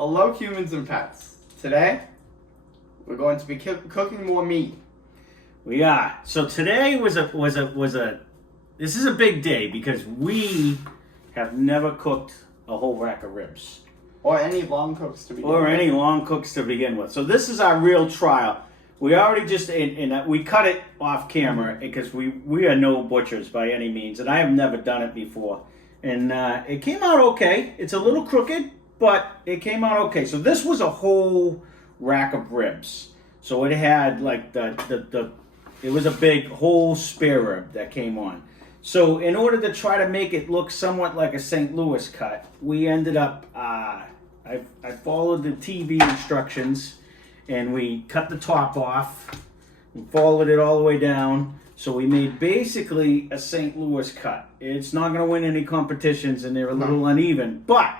Hello, humans and pets. Today, we're going to be cooking more meat. We are. So today was a. This is a big day because we have never cooked a whole rack of ribs. Or any long cooks to begin with. So this is our real trial. We already we cut it off camera because we are no butchers by any means, and I have never done it before. And it came out okay. It's a little crooked, but it came out okay. So this was a whole rack of ribs. So it had like it was a big whole spare rib that came on. So in order to try to make it look somewhat like a St. Louis cut, we ended up, I followed the TV instructions and we cut the top off and followed it all the way down. So we made basically a St. Louis cut. It's not going to win any competitions and they're a little uneven, but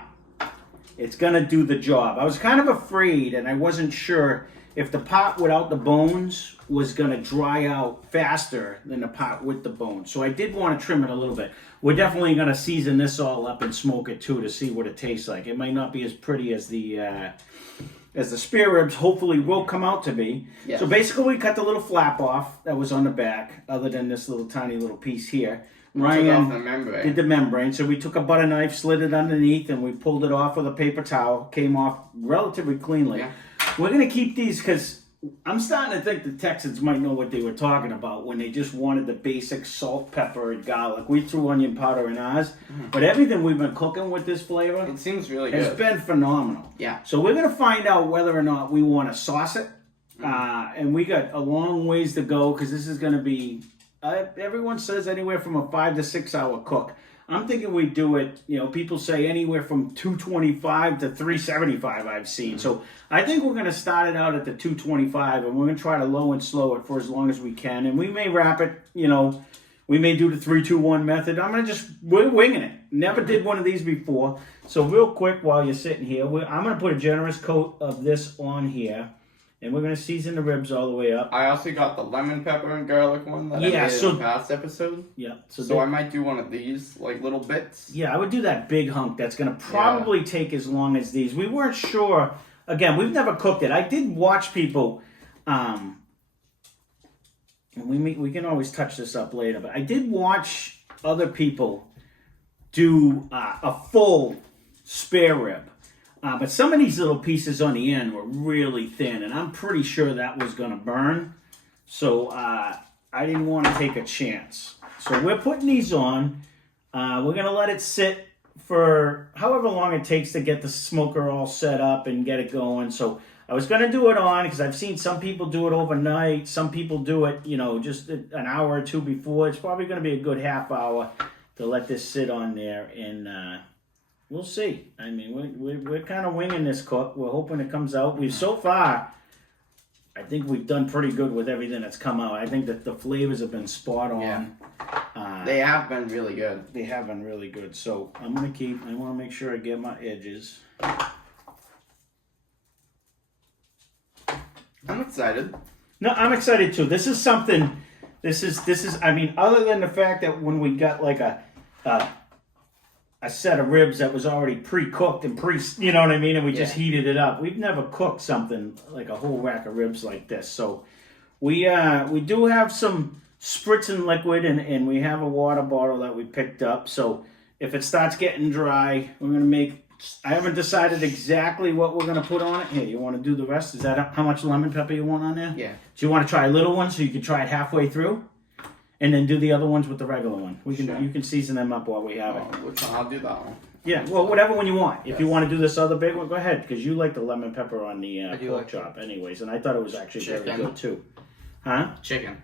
it's going to do the job. I was kind of afraid and I wasn't sure if the part without the bones was going to dry out faster than the part with the bones. So I did want to trim it a little bit. We're definitely going to season this all up and smoke it too to see what it tastes like. It might not be as pretty as the spare ribs hopefully will come out to be. Yes. So basically we cut the little flap off that was on the back, other than this little tiny little piece here. Ryan took off the membrane. Did the membrane. So we took a butter knife, slid it underneath, and we pulled it off with a paper towel. Came off relatively cleanly. Yeah. We're going to keep these because I'm starting to think the Texans might know what they were talking about when they just wanted the basic salt, pepper, and garlic. We threw onion powder in ours, but everything we've been cooking with this flavor, it seems really good. It's been phenomenal. Yeah. So we're going to find out whether or not we want to sauce it, and we got a long ways to go because this is going to be, everyone says anywhere from a 5 to 6 hour cook. I'm thinking we do it, people say anywhere from 225 to 375 I've seen. So I think we're going to start it out at the 225 and we're going to try to low and slow it for as long as we can. And we may wrap it, we may do the 3-2-1 method. We're winging it. Never did one of these before. So real quick while you're sitting here, I'm going to put a generous coat of this on here. And we're going to season the ribs all the way up. I also got the lemon pepper and garlic one that I made in the past episode. Yeah. So I might do one of these, like little bits. Yeah, I would do that big hunk. That's going to probably take as long as these. We weren't sure. Again, we've never cooked it. I did watch people, and we can always touch this up later, but I did watch other people do a full spare rib. But some of these little pieces on the end were really thin, and I'm pretty sure that was going to burn. So I didn't want to take a chance. So we're putting these on. We're going to let it sit for however long it takes to get the smoker all set up and get it going. So I was going to do it on because I've seen some people do it overnight. Some people do it, just an hour or two before. It's probably going to be a good half hour to let this sit on there and... we'll see. I mean, we're kind of winging this cook. We're hoping it comes out. So far, I think we've done pretty good with everything that's come out. I think that the flavors have been spot on. Yeah. They have been really good. They have been really good. So I want to make sure I get my edges. I'm excited. No, I'm excited too. This is something, I mean, other than the fact that when we got like a set of ribs that was already pre-cooked and you know what I mean? And we just heated it up. We've never cooked something like a whole rack of ribs like this. So we do have some spritzing liquid and we have a water bottle that we picked up. So if it starts getting dry, we're going to I haven't decided exactly what we're going to put on it. Here, you want to do the rest? Is that how much lemon pepper you want on there? Yeah. So you want to try a little one so you can try it halfway through? And then do the other ones with the regular one. You can season them up while we have it. Which one? I'll do that one. Yeah, well, whatever one you want. If you want to do this other big one, go ahead, because you like the lemon pepper on the pork chop anyways, and I thought it was actually very good too. Huh? Chicken.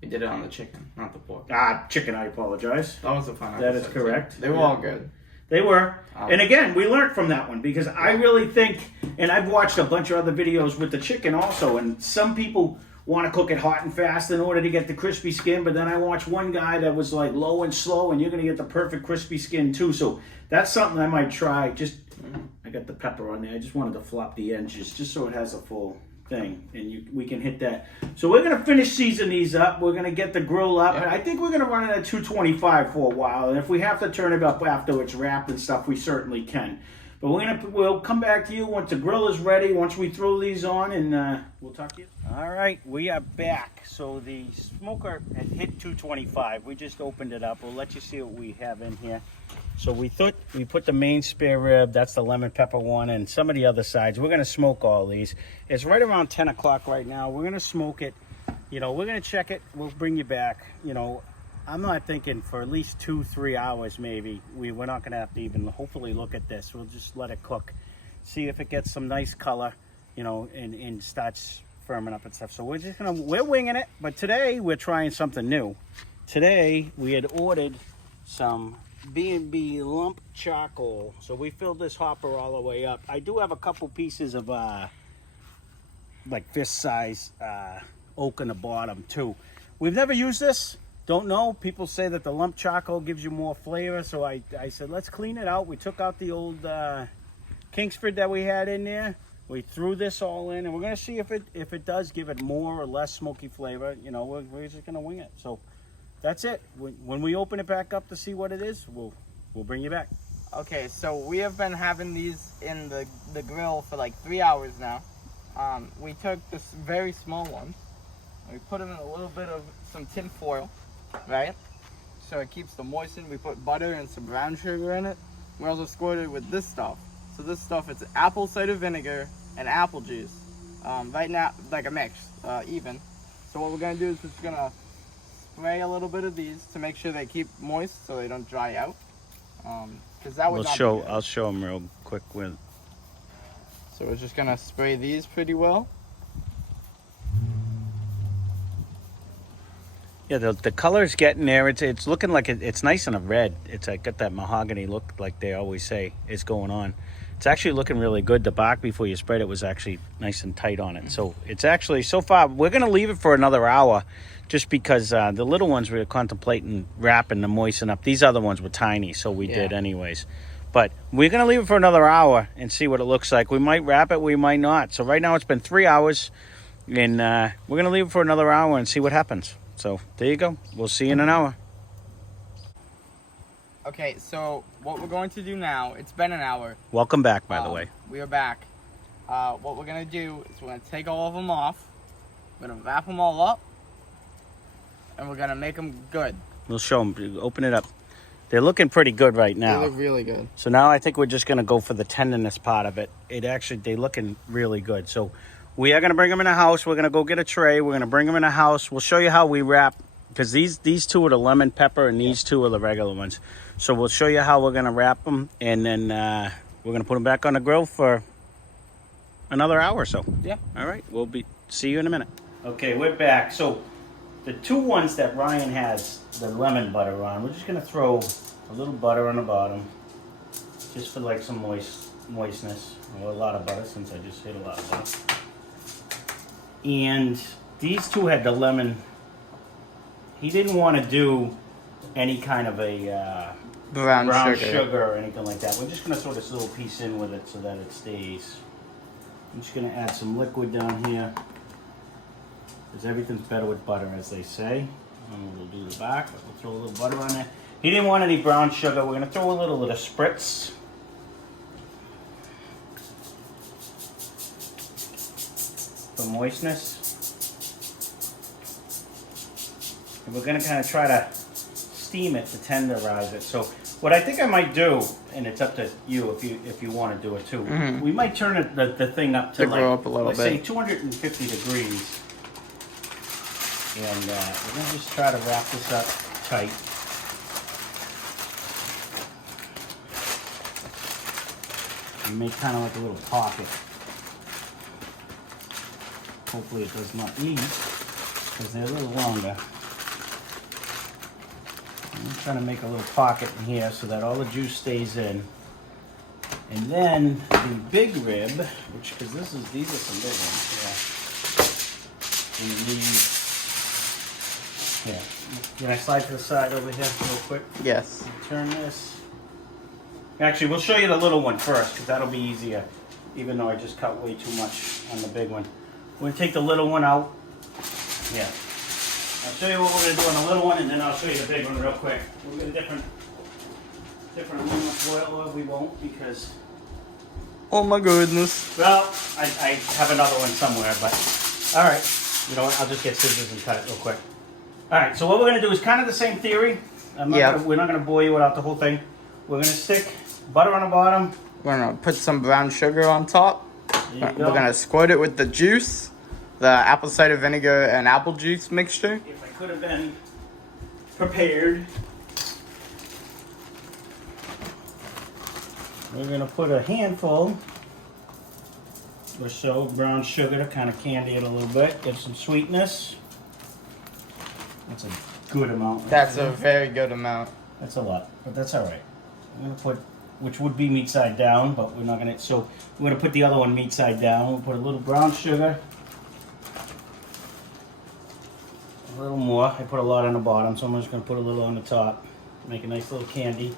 We did it on the chicken, not the pork. Chicken, I apologize. That was a fun episode. That is correct. They were all good. They were. And again, we learned from that one, because I really think, and I've watched a bunch of other videos with the chicken also, and some people want to cook it hot and fast in order to get the crispy skin, but then I watched one guy that was like low and slow, and you're going to get the perfect crispy skin too. So that's something I might try. I got the pepper on there. I just wanted to flop the edges just so it has a full thing, and we can hit that. So we're going to finish seasoning these up. We're going to get the grill up. I think we're going to run it at 225 for a while, and if we have to turn it up after it's wrapped and stuff, we certainly can. But we'll come back to you once the grill is ready, once we throw these on, and we'll talk to you. All right, we are back. So the smoker had hit 225. We just opened it up. We'll let you see what we have in here. So we thought we put the main spare rib, that's the lemon pepper one, and some of the other sides. We're gonna smoke all these. It's right around 10 o'clock right now. We're gonna smoke it. You know, we're gonna check it. We'll bring you back. You know, I'm not thinking for at least 2-3 hours maybe. We're not gonna have to even hopefully look at this. We'll just let it cook, see if it gets some nice color, you know, and starts firming up and stuff. So we're winging it, but today we're trying something new. Today we had ordered some B&B lump charcoal. So we filled this hopper all the way up. I do have a couple pieces of like fist size oak in the bottom too. We've never used this. Don't know. People say that the lump charcoal gives you more flavor. So I said, let's clean it out. We took out the old Kingsford that we had in there. We threw this all in, and we're going to see if it does give it more or less smoky flavor. You know, we're just going to wing it. So that's it. When we open it back up to see what it is, we'll bring you back. Okay, so we have been having these in the grill for like 3 hours now. We took this very small one. We put them in a little bit of some tin foil, right? So it keeps them moistened. We put butter and some brown sugar in it. We also squirted it with this stuff. So this stuff, it's apple cider vinegar and apple juice. Right now, like a mix, even. So what we're gonna do is we're just gonna spray a little bit of these to make sure they keep moist so they don't dry out. Because that would not be good. I'll show them real quick with. So we're just gonna spray these pretty well. Yeah, the color's getting there. It's looking like it's nice and a red. It's like got that mahogany look, like they always say is going on. It's actually looking really good. The bark before you sprayed it was actually nice and tight on it. So it's actually, so far, we're gonna leave it for another hour, just because the little ones we were contemplating wrapping to moisten up. These other ones were tiny, so we did anyways. But we're gonna leave it for another hour and see what it looks like. We might wrap it, we might not. So right now it's been 3 hours, and we're gonna leave it for another hour and see what happens. So there you go. We'll see you in an hour. Okay, so what we're going to do now, it's been an hour. Welcome back, by the way. We are back. What we're going to do is we're going to take all of them off. We're going to wrap them all up. And we're going to make them good. We'll show them. Open it up. They're looking pretty good right now. They look really good. So now I think we're just going to go for the tenderness part of it. They're looking really good. So we are going to bring them in a house. We're going to go get a tray. We're going to bring them in a house. We'll show you how we wrap. Because these two are the lemon pepper and these two are the regular ones. So we'll show you how we're going to wrap them. And then we're going to put them back on the grill for another hour or so. Yeah. All right. See you in a minute. Okay, we're back. So the two ones that Ryan has the lemon butter on, we're just going to throw a little butter on the bottom. Just for like some moistness. Or a lot of butter, since I just hit a lot of butter. And these two had the lemon. He didn't want to do any kind of a brown sugar or anything like that. We're just going to throw this little piece in with it so that it stays. I'm just going to add some liquid down here, because everything's better with butter, as they say. And we'll do the back, but we'll throw a little butter on there. He didn't want any brown sugar. We're going to throw a little of spritz. For moistness. And we're going to kind of try to steam it to tenderize it. So what I think I might do, and it's up to you if you want to do it too, we might turn the thing up to like, up a little let's bit. say 250 degrees. And we're going to just try to wrap this up tight. And make kind of like a little pocket. Hopefully it does not leak, because they're a little longer. I'm trying to make a little pocket in here so that all the juice stays in. And then the big rib, because these are some big ones. Yeah. Can I slide to the side over here real quick? Yes. Turn this. Actually, we'll show you the little one first, because that'll be easier, even though I just cut way too much on the big one. We're going to take the little one out. Yeah. I'll show you what we're going to do on the little one, and then I'll show you the big one real quick. We'll get a different aluminum foil, or we won't, because Oh my goodness. Well, I have another one somewhere, but all right. You know what? I'll just get scissors and cut it real quick. All right. So what we're gonna do is kind of the same theory. We're not gonna bore you without the whole thing. We're gonna stick butter on the bottom. We're gonna put some brown sugar on top. There you go. We're gonna squirt it with the juice, the apple cider vinegar and apple juice mixture. If I could have been prepared. We're gonna put a handful or so of brown sugar to kind of candy it a little bit, give some sweetness. That's a good amount. Right That's there. a very good amount. That's a lot, but that's all right. I'm gonna put, which would be meat side down, but we're not gonna. So we're gonna put the other one meat side down. We'll put a little brown sugar, a little more. I put a lot on the bottom, so I'm just gonna put a little on the top. Make a nice little candy.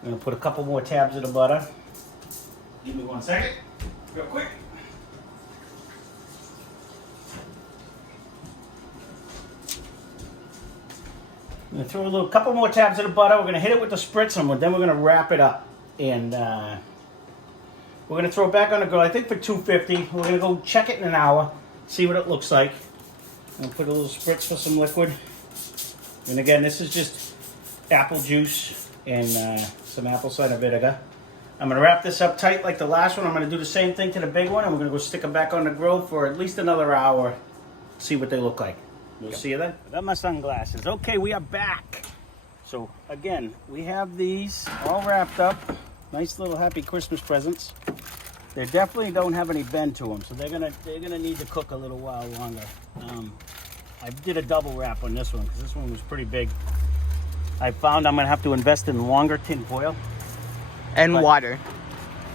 I'm gonna put a couple more tabs of the butter. Give me 1 second, real quick. I'm gonna throw a little couple more tabs of the butter. We're gonna hit it with the spritz, and then we're gonna wrap it up. And we're gonna throw it back on the grill. I think for 250. We're gonna go check it in an hour, see what it looks like. I'm gonna put a little spritz for some liquid. And again, this is just apple juice and some apple cider vinegar. I'm gonna wrap this up tight like the last one. I'm gonna do the same thing to the big one, and we're gonna go stick them back on the grill for at least another hour. See what they look like. We'll see you then. I got my sunglasses. Okay, we are back. So again, we have these all wrapped up. Nice little happy Christmas presents. They definitely don't have any bend to them, so they're gonna need to cook a little while longer. I did a double wrap on this one because this one was pretty big. I found I'm gonna have to invest in longer tin foil. And wider.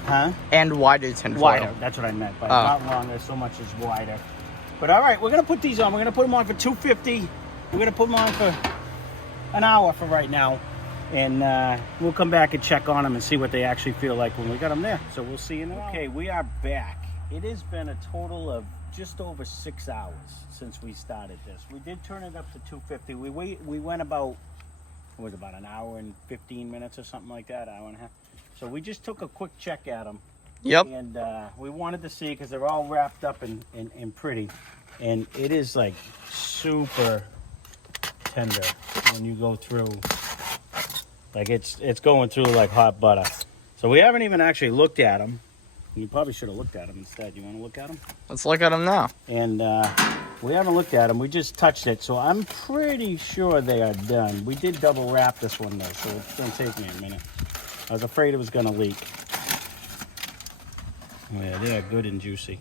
Huh? And wider tin foil. Wider, that's what I meant, but not longer, so much as wider. But all right, we're gonna put these on. We're gonna put them on for 250. We're gonna put them on for an hour for right now. And we'll come back and check on them and see what they actually feel like when we got them there. So we'll see you in an hour. Okay, we are back. It has been a total of just over 6 hours since we started this. We did turn it up to 250. We went about, what was it, about an hour and 15 minutes or something like that, hour and a half. So we just took a quick check at them. Yep. And we wanted to see, because they're all wrapped up and pretty. And it is like super tender when you go through. Like it's going through like hot butter. So we haven't even actually looked at them. You probably should have looked at them instead. You want to look at them? Let's look at them now. And we haven't looked at them. We just touched it. So I'm pretty sure they are done. We did double wrap this one though, so it's going to take me a minute. I was afraid it was going to leak. Oh yeah, they are good and juicy.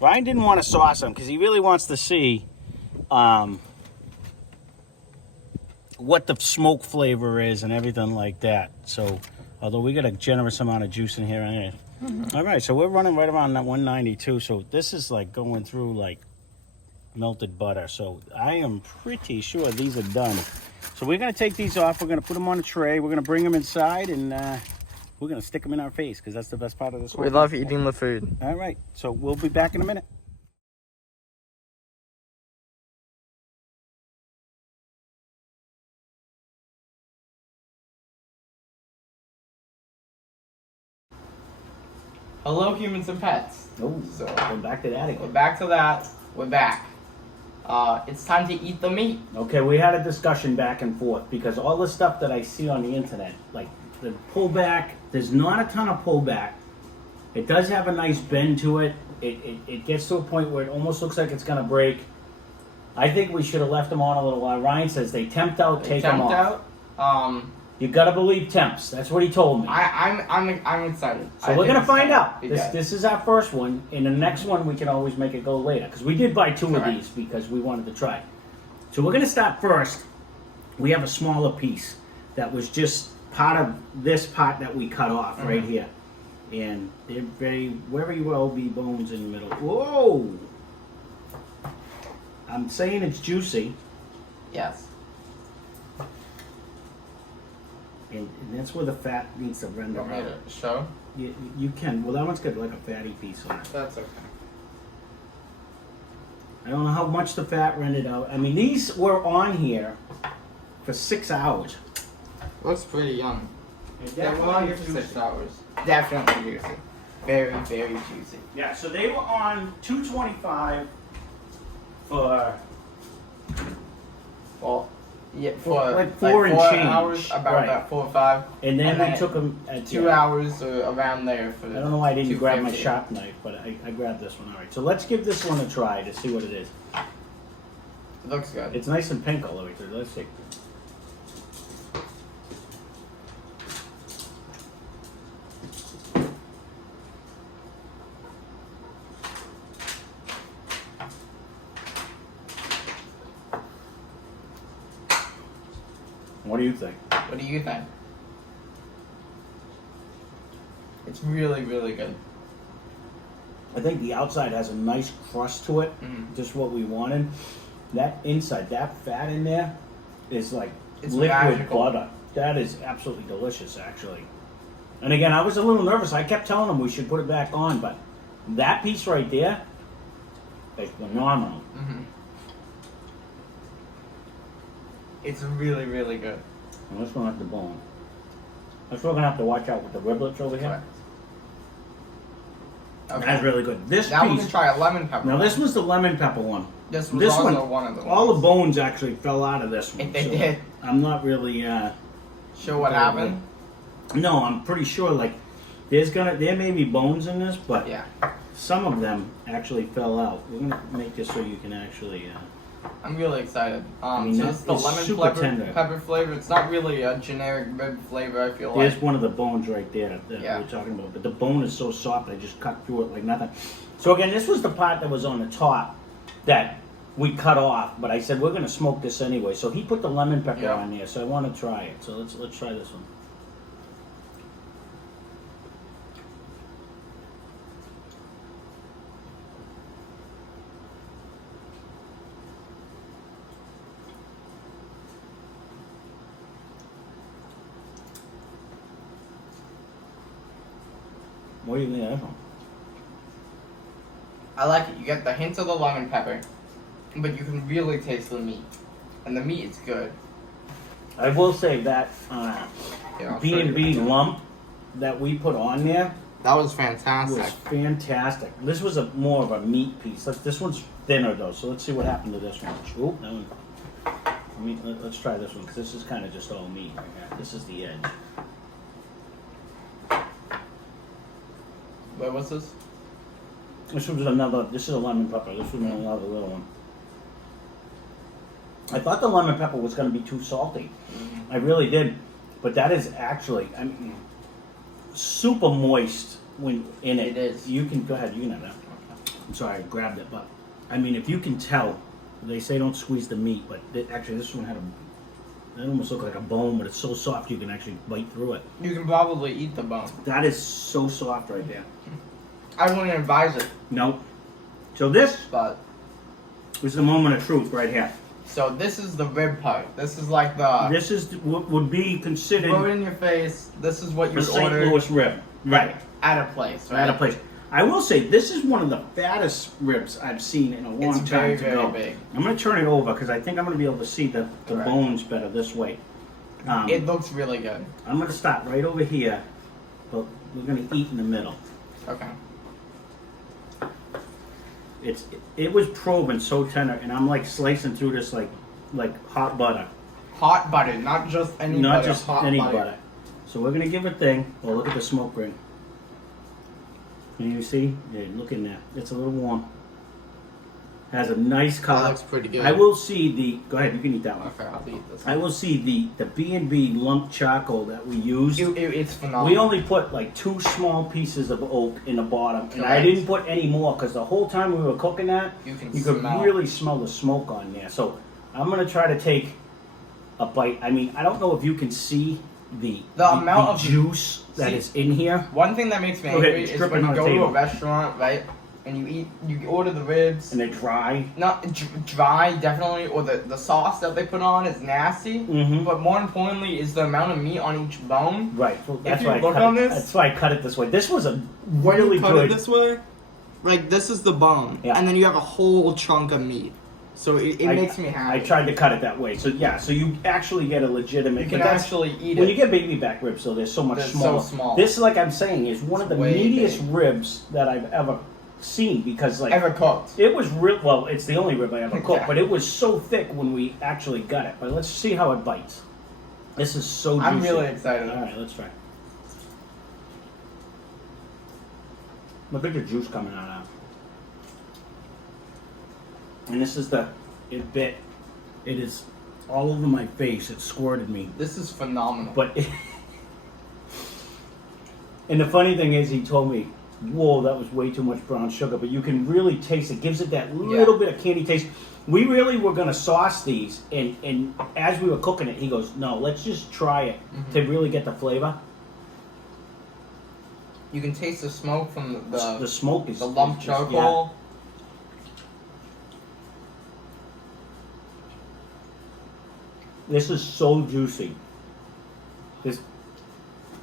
Ryan didn't want to sauce them because he really wants to see what the smoke flavor is and everything like that. So, although we got a generous amount of juice in here. All right, so we're running right around that 192. So this is like going through like melted butter. So I am pretty sure these are done. So we're gonna take these off. We're gonna put them on a tray. We're gonna bring them inside, and we're gonna stick them in our face because that's the best part of this. We love eating the food. All right, so we'll be back in a minute. Hello, humans and pets. Oh, So we're back to that we're again. back to that. We're back. It's time to eat the meat. Okay, we had a discussion back and forth because all the stuff that I see on the internet, like the pullback, there's not a ton of pullback. It does have a nice bend to it. It gets to a point where it almost looks like it's gonna break. I think we should have left them on a little while. Ryan says they tempt out, take them off. You gotta believe temps. That's what he told me. I'm excited. So we're gonna find out. This is our first one. In the next one, we can always make it go later because we did buy two of these because we wanted to try. So we're gonna start first. We have a smaller piece that was just part of this part that we cut off right here, and they're very will be bones in the middle. Whoa! I'm saying it's juicy. Yes. And that's where the fat needs to render Want me out. to show? You can. Well, that one's got like a fatty piece on it. That's okay. I don't know how much the fat rendered out. I mean, these were on here for 6 hours. Looks pretty yummy. It Yeah, definitely we're on here is for juicy. 6 hours. Definitely juicy. Very, very juicy. Yeah, so they were on 225 for Well, yeah, for like 4 and change. hours, about Right. that 4 or 5. and then And we took them at 2 hours around there for I don't know why I didn't grab my 250. sharp knife, but I grabbed this one. All right, so let's give this one a try to see what it is. It looks good. It's nice and pink all the way through. Let's see. What do you think? What do you think? It's really, really good. I think the outside has a nice crust to it, just what we wanted. That inside, that fat in there, is like It's liquid magical. butter. That is absolutely delicious, actually. And again, I was a little nervous. I kept telling them we should put it back on, but that piece right there is phenomenal. It's really, really good. And this one has the bone. I'm still gonna have to watch out with the riblets over here. Correct. Okay. That's really good. This Now we piece. can try a lemon pepper. Now one. this was the lemon pepper one. This was this also one- one of the All the ones. bones actually fell out of this one. They so did. I'm not really. Show what very happened. No, I'm pretty sure. Like, there may be bones in this, but Yeah. some of them actually fell out. We're gonna make this so you can actually. I'm really excited. mean, So it's the it's lemon super tender. pepper flavor. It's not really a generic rib flavor, I feel There's like. one of the bones right there that Yeah. we're talking about, but the bone is so soft I just cut through it like nothing. So again, this was the part that was on the top that we cut off, but I said we're gonna smoke this anyway. So he put the lemon pepper Yeah. on there, so I want to try it. So let's try this one. What do you think of that one? I like it. You get the hint of the lemon pepper, but you can really taste the meat. And the meat is good. I will say that Yeah, I'll B show and you. B lump that we put on there That was was fantastic. fantastic. This was more of a meat piece. This one's thinner though, so let's see what happened to this one. Oop, that one. Let's try this one because this is kind of just all meat right here. This is the edge. Wait, what's this? This was another. This is a lemon pepper. This was another little one. I thought the lemon pepper was going to be too salty. I really did, but that is actually, I mean, super moist when in it. It is. You can go ahead. You can have that. I'm sorry, I grabbed it, but I mean, if you can tell, they say don't squeeze the meat, but actually this one had a. It almost looked like a bone, but it's so soft you can actually bite through it. You can probably eat the bone. That is so soft right there. I wouldn't advise it, Nope. So this but is the moment of truth right here. so this is the rib part. This is like the This is what would be considered throw it in your face. This is what you the would St. order Louis rib. Right. at a place, right? At a place. I will say this is one of the fattest ribs I've seen in a long It's time very, to very go. big. I'm going to turn it over because I think I'm going to be able to see the Correct. bones better this way. It looks really good. I'm going to stop right over here, but we're going to eat in the middle. Okay. It was probing so tender, and I'm like slicing through this like hot butter, Hot butter, not just any not butter. just hot any butter. butter. So we're gonna give it a thing. Well, look at the smoke ring. Can you see? Yeah, look in there. It's a little warm. Has a nice color. That looks pretty good. I will see the. Go ahead. You can eat that one. Okay, I'll eat this. I will see the B&B lump charcoal that we used. It's phenomenal. We only put like 2 small pieces of oak in the bottom, and I Correct. didn't put any more because the whole time we were cooking that, You can could smell. really smell the smoke on there. So I'm gonna try to take a bite. I mean, I don't know if you can see the amount of juice that See- is in here. One thing that makes me Okay, angry it's is dripping when you on the go to a table. restaurant, right, and you order the ribs, And they're dry. not dry, definitely, or the sauce that they put on is nasty. Mhm. But more importantly, is the amount of meat on each bone. Right. So that's you why I look cut on it. this- That's why I cut it this way. This was a When you really cut good. it this way, like this is the bone, Yeah. and then you have a whole chunk of meat. So it makes me happy. I tried to cut it that way. So yeah, so you actually get a legitimate. You can but that's- actually eat When it. you get baby back ribs, though, they're so much They're smaller. so small. This, like I'm saying, is one of the way meatiest big. ribs that I've ever seen because like Ever cooked. it was real. Well, it's the only rib I ever cooked, Yeah. but it was so thick when we actually got it. But let's see how it bites. This is so juicy. I'm really excited. All right, let's try. Look at the juice coming out of it. And this is it bit. It is all over my face. It squirted me. This is phenomenal. But and the funny thing is, he told me, "Whoa, that was way too much brown sugar." But you can really taste it. Gives it that little bit of candy taste. We really were gonna sauce these, and as we were cooking it, he goes, "No, let's just try it to really get the flavor." You can taste the smoke from The smoke is the lump is- charcoal. This is so juicy. This,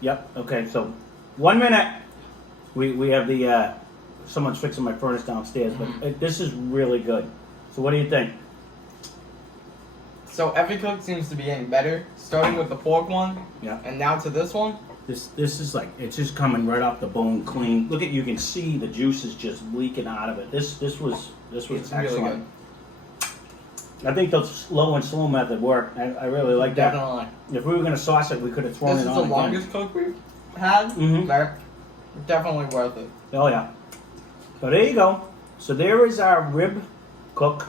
yep. Okay, so 1 minute. We have the someone's fixing my furnace downstairs, but this is really good. So what do you think? So every cook seems to be getting better, starting with the pork one, Yeah. and now to this one. This is like it's just coming right off the bone, clean. Look at you can see the juices just leaking out of it. This was It's excellent. really good. I think the low and slow method worked. I really like that. Definitely. If we were gonna sauce it, we could have thrown This it is on the again. longest cook we've had. Mhm. They're definitely worth it. Oh yeah. So there you go. So there is our rib cook.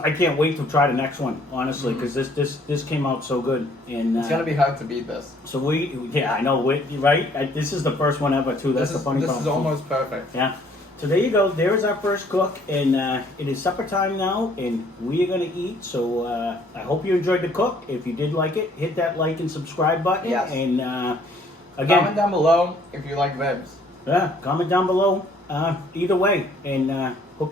I can't wait to try the next one, honestly, because this came out so good. And It's gonna be hard to beat this. so I know, right? This is the first one ever too. That's the funny This part. is almost perfect. Yeah. So there you go. There is our first cook, and it is supper time now, and we are going to eat. So I hope you enjoyed the cook. If you did like it, hit that like and subscribe button. Yes. And Comment again, down below if you like ribs. comment down below. Either way, and hope.